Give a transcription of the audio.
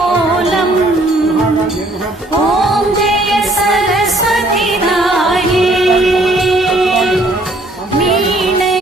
கோலம் ஓ